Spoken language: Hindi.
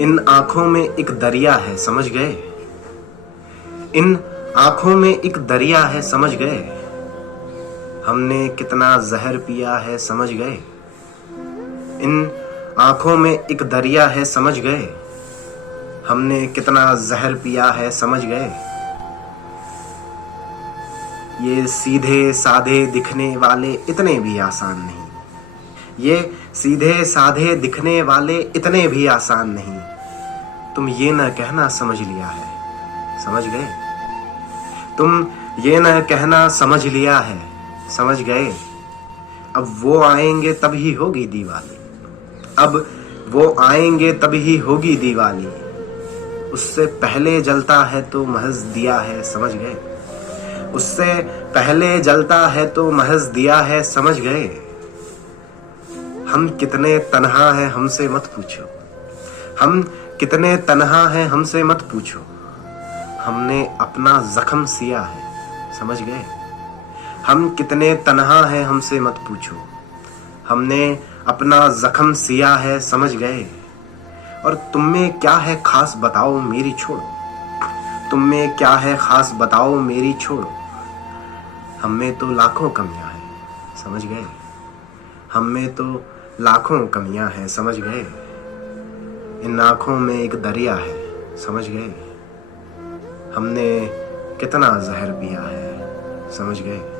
इन आंखों में एक दरिया है, समझ गए। इन आंखों में एक दरिया है, समझ गए। हमने कितना जहर पिया है, समझ गए। इन आंखों में एक दरिया है, समझ गए। हमने कितना जहर पिया है, समझ गए। ये सीधे साधे दिखने वाले इतने भी आसान नहीं। ये सीधे साधे दिखने वाले इतने भी आसान नहीं। तुम ये न कहना समझ लिया है, समझ गए। तुम ये न कहना समझ लिया है, समझ गए। अब वो आएंगे तभी होगी दिवाली। अब वो आएंगे तभी होगी दिवाली। उससे पहले जलता है तो महज दिया है, समझ गए। उससे पहले जलता है तो महज दिया है, समझ गए। हम कितने तन्हा हैं हमसे मत पूछो। हम कितने तन्हा हैं हमसे मत पूछो। हमने अपना जख्म सिया है, समझ गए। हम कितने तन्हा हैं हमसे मत पूछो। हमने अपना जख्म सिया है, समझ गए। और तुम में क्या है खास बताओ मेरी छोड़ो। तुम में क्या है खास बताओ मेरी छोड़ो। हम में तो लाखों कमियां हैं, समझ गए। हम में तो लाखों कमियां हैं, समझ गए। इन आंखों में एक दरिया है, समझ गए। हमने कितना जहर पिया है, समझ गए।